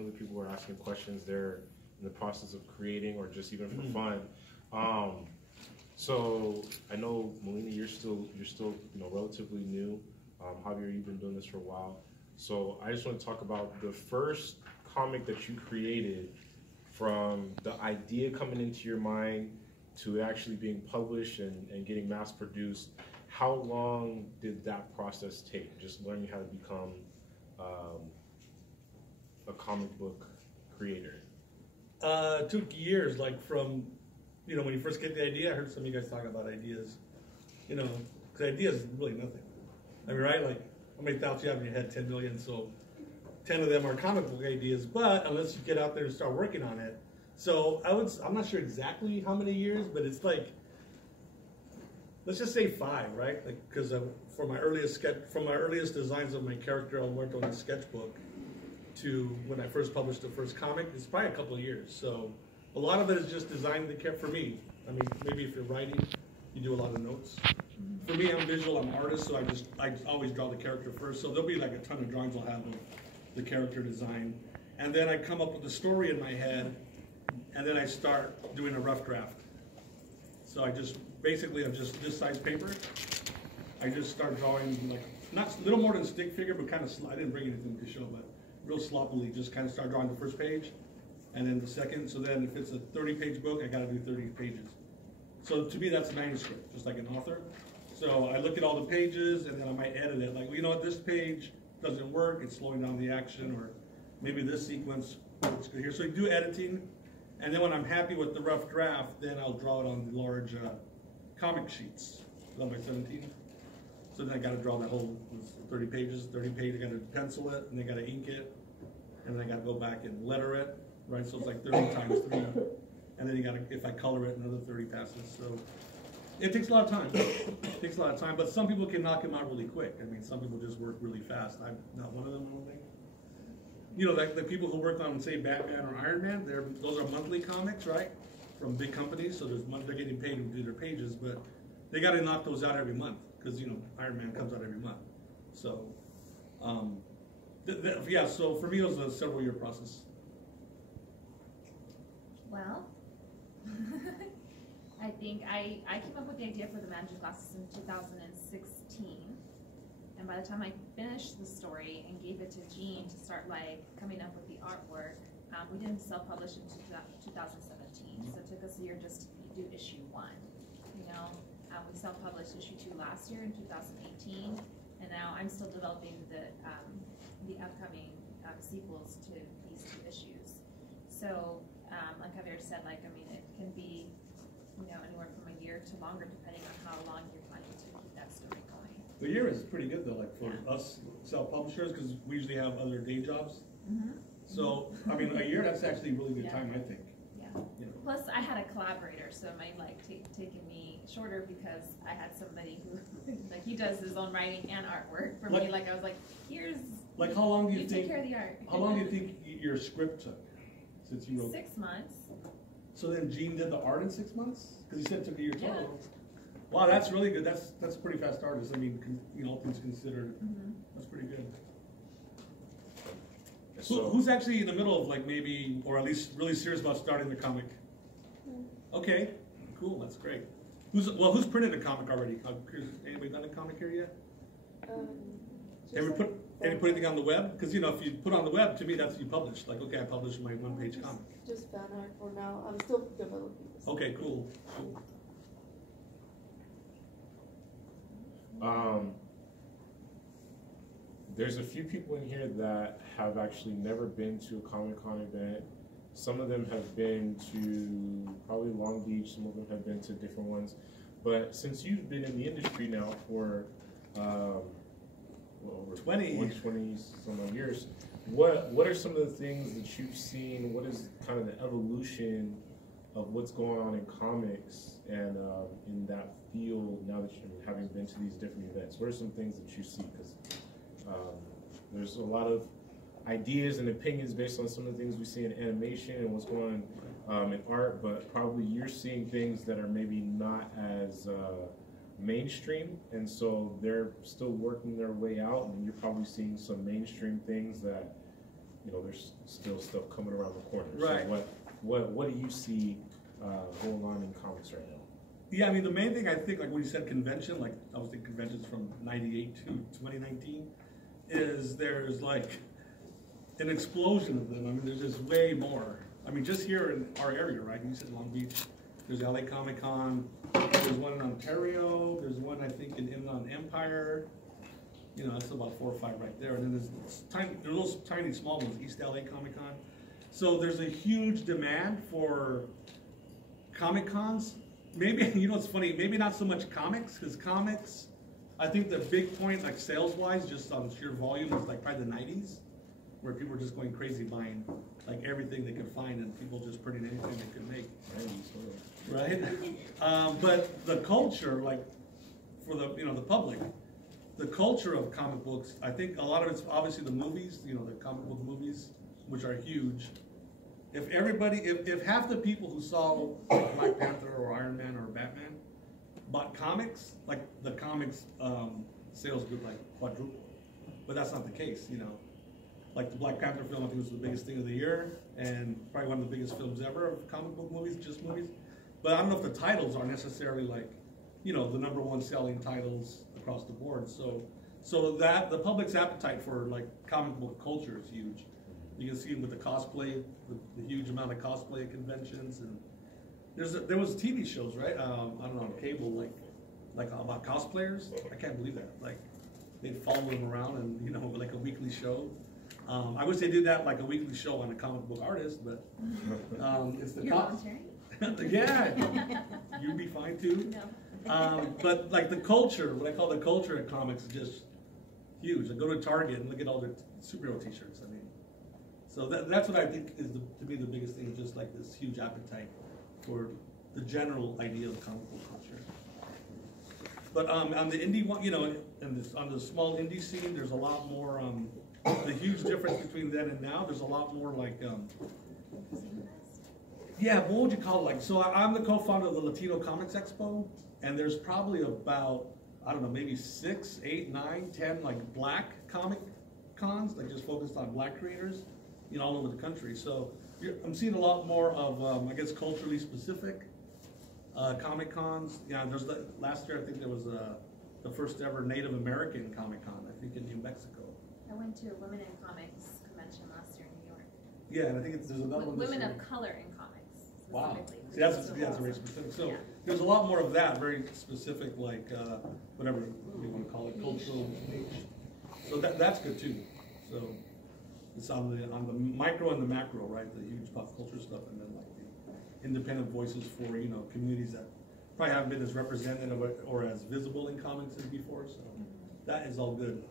Other people were asking questions. They're in the process of creating or just even for fun. So I know, Melina, you're still relatively new. Javier, you've been doing this for a while. So I just want to talk about the first comic that you created, from the idea coming into your mind to actually being published and getting mass produced. How long did that process take? Just learning how to become a comic book creator. It took years, like from, when you first get the idea. I heard some of you guys talking about ideas, because ideas is really nothing. I mean, right? Like, how many thoughts you have in your head? 10 million. So 10 of them are comic book ideas, but unless you get out there and start working on it. So I'm not sure exactly how many years, but it's like, let's just say 5, right? Like, because from my earliest designs of my character I worked on a sketchbook to when I first published the first comic, it's probably a couple of years. So a lot of it is just designed for me. I mean, maybe if you're writing, you do a lot of notes. For me, I'm visual, I'm an artist, so I always draw the character first. So there'll be like a ton of drawings I'll have of the character design. And then I come up with a story in my head, and then I start doing a rough draft. So I'm just this size paper. I just start drawing, like, not a little more than stick figure, but kind of, I didn't bring anything to show, but real sloppily, just kind of start drawing the first page, and then the second. So then if it's a 30-page book, I gotta do 30 pages. So to me, that's a manuscript, just like an author. So I look at all the pages, and then I might edit it. Like, well, you know what, this page doesn't work, it's slowing down the action, or maybe this sequence looks good here. So you do editing, and then when I'm happy with the rough draft, then I'll draw it on the large comic sheets, 11 by 17. So then I got to draw that whole 30 pages, I got to pencil it, and then I got to ink it, and then I got to go back and letter it, right? So it's like 30 times 3, and then you got to, if I color it, another 30 passes. So it takes a lot of time. It takes a lot of time, but some people can knock them out really quick. I mean, some people just work really fast. I'm not one of them, I don't think. Like the people who work on, say, Batman or Iron Man, those are monthly comics, right? From big companies, so they're getting paid to do their pages, but they got to knock those out every month, because Iron Man comes out every month. So yeah, so for me it was a several-year process. Well, I think I came up with the idea for the magic glasses in 2016, and by the time I finished the story and gave it to Jean to start coming up with the artwork, we didn't self-publish in 2017, so it took us a year just to do issue 1. We self-published issue 2 last year in 2018, and now I'm still developing the upcoming sequels to these 2 issues. So, like Javier said, it can be, anywhere from a year to longer, depending on how long you're planning to keep that story going. The year is pretty good though, like for us self-publishers, because we usually have other day jobs. So, I mean, a year, that's actually a really good time, I think. Yeah. Plus, I had a collaborator, so it might taken me shorter because I had somebody who, he does his own writing and artwork for me. I was like, here's. Like, how long do you think? Take care of the art. How long do you think your script took since you wrote? 6 months. So then Jean did the art in 6 months? Because you said it took a year total. Yeah. Wow, that's really good. That's a pretty fast artist. I mean, all things considered, that's pretty good. So, who's actually in the middle of maybe, or at least really serious about starting the comic? Okay, cool, that's great. Who's printed a comic already? Anybody done a comic here yet? Have you put anything on the web? Because if you put on the web, to me that's you published. Like, okay, I published my 1-page comic. Just fan art for now. I'm still developing this. Okay, cool. There's a few people in here that have actually never been to a Comic-Con event. Some of them have been to probably Long Beach, some of them have been to different ones. But since you've been in the industry now for over 20 some odd years, what are some of the things that you've seen? What is kind of the evolution of what's going on in comics and in that field now that you're having been to these different events? What are some things that you see? Because there's a lot of ideas and opinions based on some of the things we see in animation and what's going on in art, but probably you're seeing things that are maybe not as mainstream, and so they're still working their way out, and you're probably seeing some mainstream things that you know, there's still stuff coming around the corner. Right. So what do you see going on in comics right now? Yeah, I mean, the main thing I think, like when you said convention, like I was thinking conventions from 98 to 2019, is there's like an explosion of them. I mean, there's just way more. I mean, just here in our area, right? You said Long Beach, there's LA Comic Con, there's one in Ontario, there's one I think in Inland Empire. You know, that's about 4 or 5 right there. And then there's those tiny small ones, East LA Comic Con. So there's a huge demand for Comic Cons. Maybe, you know, it's funny, maybe not so much comics, because comics, I think the big point, like sales-wise, just on sheer volume, was like probably the 90s, where people were just going crazy buying like everything they could find, and people just printing anything they could make. Right? But the culture, like for the, you know, the public, the culture of comic books, I think a lot of it's obviously the movies, you know, the comic book movies, which are huge. If everybody, if half the people who saw like Black Panther or Iron Man or Batman bought comics, like the comics sales would like quadruple. But that's not the case, you know. Like the Black Panther film, I think was the biggest thing of the year, and probably one of the biggest films ever of comic book movies, just movies. But I don't know if the titles are necessarily like, you know, the #1 selling titles across the board. So that the public's appetite for like comic book culture is huge. You can see it with the cosplay, the huge amount of cosplay at conventions, and there was TV shows, right? I don't know, on cable, like about cosplayers. I can't believe that. Like they'd follow them around, and you know, like a weekly show. I wish they did that like a weekly show on a comic book artist, but it's the yeah, you'd be fine too. No. But like the culture, what I call the culture of comics, is just huge. I go to Target and look at all the superhero T-shirts. I mean, so that's what I think is to be the biggest thing, just like this huge appetite for the general idea of comic book culture. But on the indie one, you know, and on the small indie scene, there's a lot more. The huge difference between then and now, there's a lot more like. Yeah, what would you call it? Like, so I'm the co-founder of the Latino Comics Expo, and there's probably about, I don't know, maybe 6, 8, 9, 10 like black comic cons, like just focused on black creators, you know, all over the country. So I'm seeing a lot more of, I guess, culturally specific comic cons. Yeah, there's last year I think there was the first ever Native American Comic Con, I think in New Mexico. I went to a Women in Comics convention last year in New York. Yeah, and I think there's another one this Women year. of color in comics. Wow. Specifically. See, that's very specific. So Yeah. there's a lot more of that, very specific, like whatever you want to call it, cultural niche. So that's good too. So it's on the micro and the macro, right? The huge pop culture stuff, and then like the independent voices for, you know, communities that probably haven't been as representative or as visible in comics as before. So that is all good.